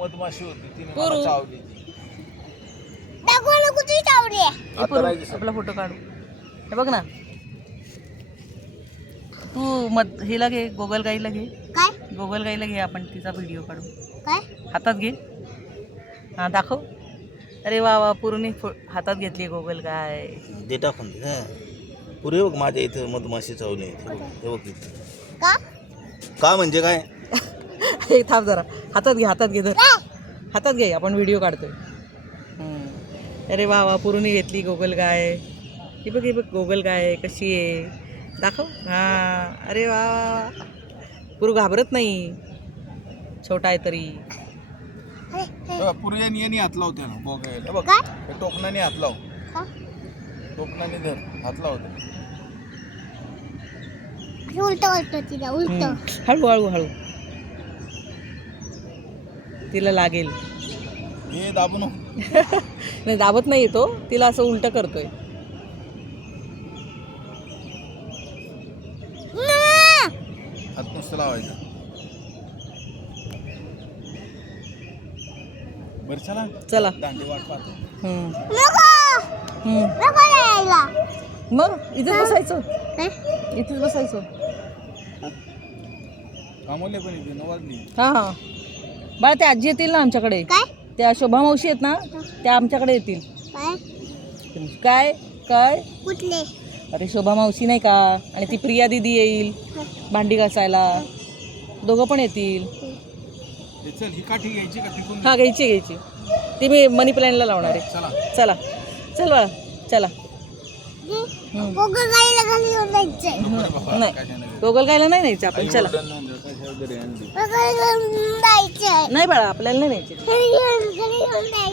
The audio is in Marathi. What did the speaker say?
मधमाशी होती तिने पुरू. मला चावली. आता नाही दिसत. आपला फोटो काढू. हे बघ ना, तू हिला घे, गोगल गाईला घे. काय गोगल गाईला घे, आपण तिचा व्हिडिओ काढू. काय हातात घे. हा दाखव. अरे वा वा, पूर्ण हातात घेतली गोगल गाय. दे टाकून दे. पुरे बघ माझ्या इथे मधमाशी चावली. हे बघ इथे. का का म्हणजे काय? हे थांब जरा, हातात घे, हातात घे, धर. हातात घे, आपण व्हिडिओ काढतोय. अरे वा वा, पुरुणी घेतली गोगल गाय. ही बघ, ही बघ गोगल गाय कशी आहे, दाखव. हा, अरे वा वा, पुरू घाबरत नाही, छोटा आहे तरी. पुरे यांनी हात लावते ना बघायला. बघ काय? हे टोपणाने हात लाव. का? टोपणाने धर, हात लावते. उलट उलट तिला उलट. हळू हळू हळू, तिला लागेल. हे दाबू नको. नाही दाबत नाही तो, तिला असं उलट करतोय. हात नुसतं लावायचं. बरं चला चला. दांडी वाट पाहतो. मग इथेच बसायचं, काय? इथेच बसायचं. थांबवले पण इथे 9 वाजली. हां हां, बाळा ते आजी येतील ना आमच्याकडे. काय त्या शोभा मावशी आहेत ना, त्या आमच्याकडे येतील. काय काय काय? कुठले अरे शोभा मावशी नाही का, आणि ती प्रिया दिदी येईल भांडी घासायला. दोघं पण येतील. हे चल, ही काठी घ्यायची का तिकून? हां घ्यायची घ्यायची, ती मी मनी प्लॅनला लावणार आहे. चला चला चल बाळा, चला. गोगल गाईला घाली घेऊन जायचंय. नाही, गोगल गायला नाही न्यायचं आपण. चला. गोगल घेऊन जायचंय. नाही बाळा, आपल्याला नाही न्यायची. घरी घेऊन जायचंय.